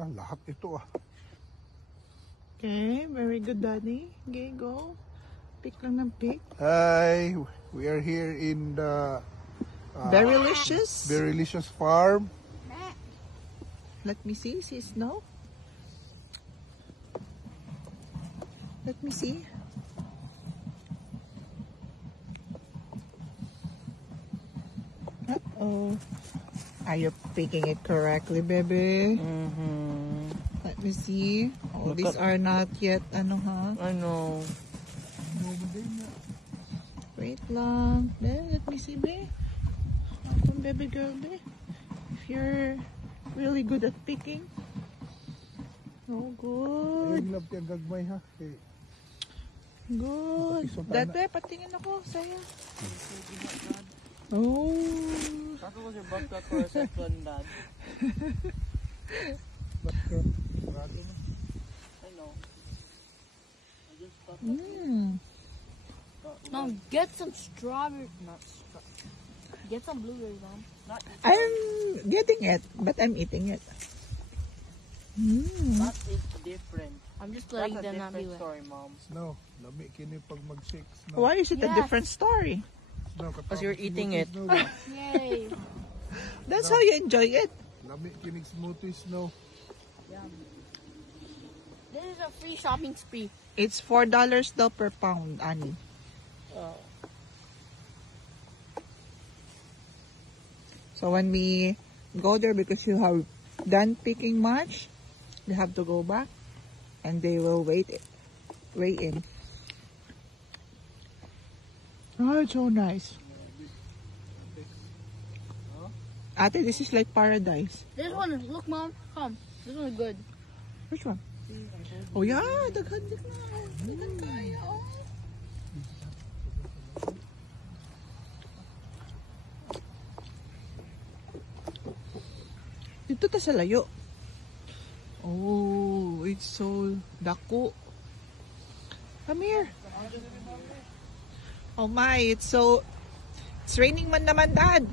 Lahat ito ah. Okay, very good, Daddy. Okay, go. Pick lang ng pick. Hi, we are here in the Berrylicious. Berrylicious farm. Let me see snow. Let me see. Uh-oh. Are you picking it correctly, baby? Mm-hmm. Let me see. Oh, these are not yet, ano ha? I know. Wait lang. Let me see, babe. Baby girl, babe. If you're really good at picking. Oh, good. Ay, love kaya gagmay ha. Okay. Good. Dati, patingin ako sa'yo. Oh. That was your bucket for a second, Dad. I know. I just thought Mom, get some strawberry. Not strawberry. Get some blueberry, Mom. Not I'm getting it, but I'm eating it. that is different. I'm just That's letting a them not be different wet. story, Mom. Snow, lami kini pag mag-6. Why is it a Yes. different story? Because you're eating it. Yay. That's how you enjoy it. Lami kini smoothies, no. This is a free shopping spree. It's $4 daw per pound, Annie. So when we go there, because you have done picking much, you have to go back and they will weigh in. Oh, it's so nice. Ate, this is like paradise. This one is, look, Mom. Come. This one is good. Which one? Oh yeah, daghan kaya. Oh. Dito ta sa layo. Oh, it's so dako. Come here. Oh my, it's raining man naman, Dad.